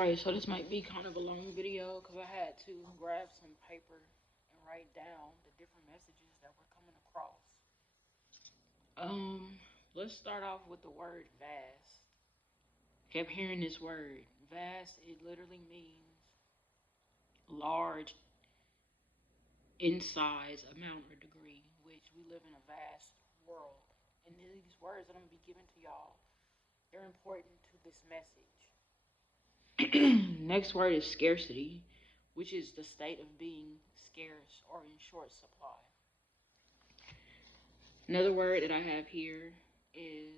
Alright, so this might be kind of a long video because I had to grab some paper and write down the different messages that were coming across. Um, let's start off with the word vast. Kept hearing this word. Vast, it literally means large in size, amount, or degree, which we live in a vast world. And these words that I'm going to be giving to y'all, they're important to this message. Next word is scarcity, which is the state of being scarce or in short supply. Another word that I have here is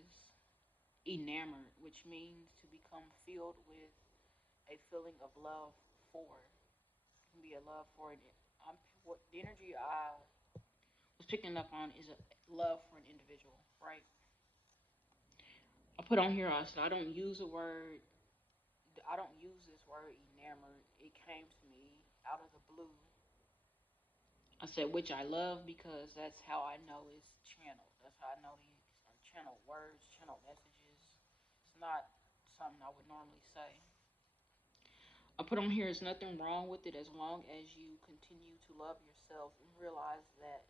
enamored, which means to become filled with a feeling of love for. It can be a love for it. What the energy I was picking up on is a love for an individual, right? I put on here, I said I don't use a word. I don't use this word enamored. It came to me out of the blue. I said, which I love because that's how I know it's channeled. That's how I know these are channeled words, channeled messages. It's not something I would normally say. I put on here, there's nothing wrong with it as long as you continue to love yourself and realize that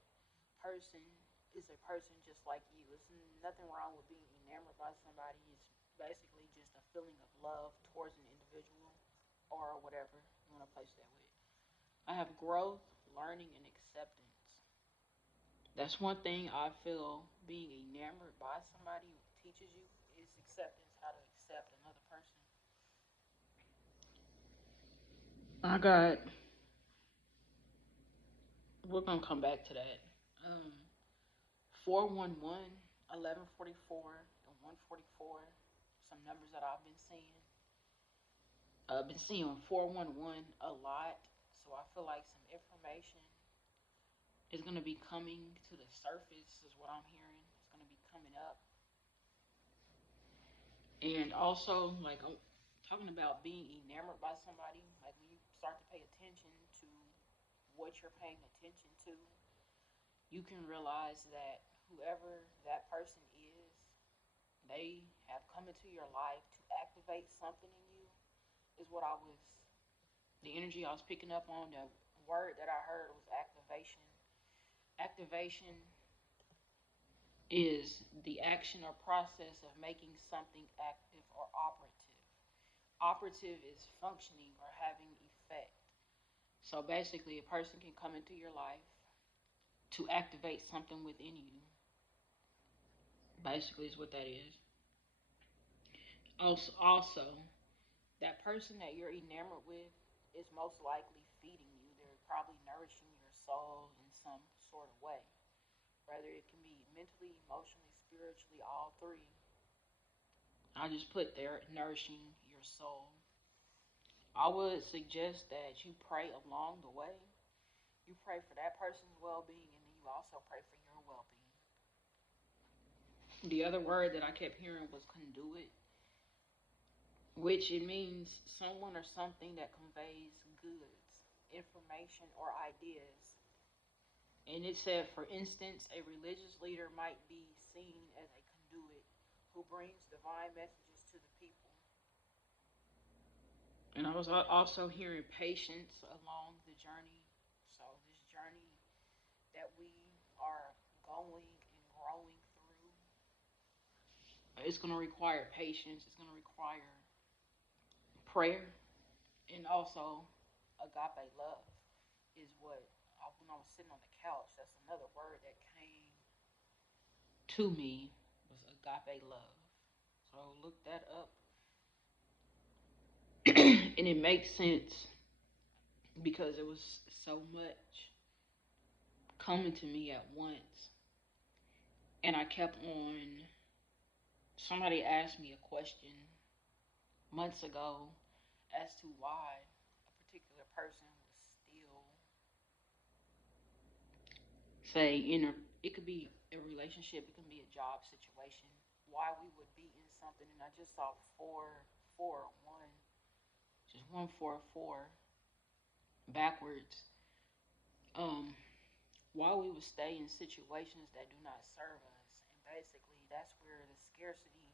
person is a person just like you. It's nothing wrong with being enamored by somebody. It's basically just a feeling of love towards an individual or whatever you want to place that with. I have growth, learning, and acceptance. That's one thing I feel being enamored by somebody teaches you is acceptance, how to accept another person. I got, we're going to come back to that. 411, 1144, and 144, some numbers that I've been seeing. I've been seeing 411 a lot, so I feel like some information is going to be coming to the surface, is what I'm hearing. It's going to be coming up. And also, like, I'm talking about being enamored by somebody, like when you start to pay attention to what you're paying attention to, you can realize that whoever that person they have come into your life to activate something in you, is what the energy I was picking up on, the word that I heard was activation. Activation is the action or process of making something active or operative. Operative is functioning or having effect. So basically, a person can come into your life to activate something within you. Basically, is what that is. Also, that person that you're enamored with is most likely feeding you. They're probably nourishing your soul in some sort of way. Whether it can be mentally, emotionally, spiritually, all three. I just put there nourishing your soul. I would suggest that you pray along the way. You pray for that person's well being, and then you also pray for your well being. The other word that I kept hearing was conduit, which it means someone or something that conveys goods, information, or ideas. And it said, for instance, a religious leader might be seen as a conduit who brings divine messages to the people. And I was also hearing patience along the journey. So, this journey that we are going and growing through, it's going to require patience, it's going to require prayer, and also agape love is what when I was sitting on the couch, that's another word that came to me was agape love. So look that up. And it makes sense because it was so much coming to me at once. And I kept on, somebody asked me a question months ago as to why a particular person was still, say, it could be a relationship, it could be a job situation, why we would be in something. And I just saw 441, just 144 backwards. Um, why we would stay in situations that do not serve us. And basically, that's where the scarcity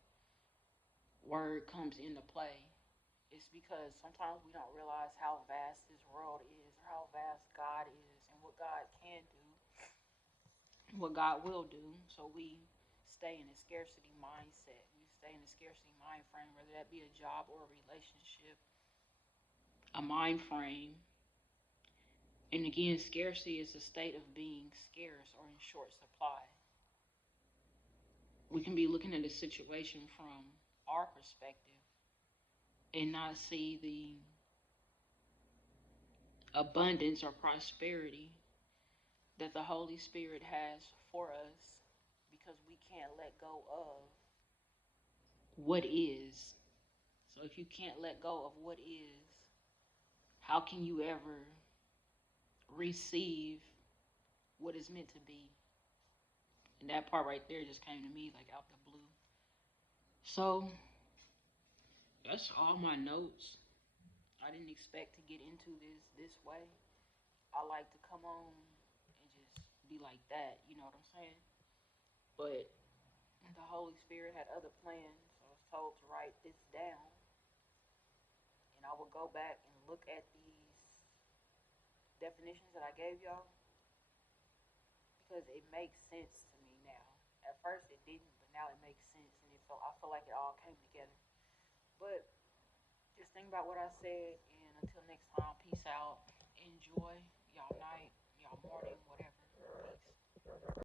word comes into play. It's because sometimes we don't realize how vast this world is, or how vast God is, and what God can do, what God will do. So we stay in a scarcity mindset. We stay in a scarcity mind frame, whether that be a job or a relationship, a mind frame. And again, scarcity is a state of being scarce or in short supply. We can be looking at a situation from our perspective and not see the abundance or prosperity that the Holy Spirit has for us because we can't let go of what is. So if you can't let go of what is, how can you ever receive what is meant to be? And that part right there just came to me like out the blue. So that's all my notes. I didn't expect to get into this way. I like to come on and just be like that, you know what I'm saying? But the Holy Spirit had other plans. So I was told to write this down, and I will go back and look at these definitions that I gave y'all because it makes sense to me now. At first it didn't, but now it makes sense, and I feel like it all came together. But just think about what I said, and until next time, peace out. Enjoy y'all night, y'all morning,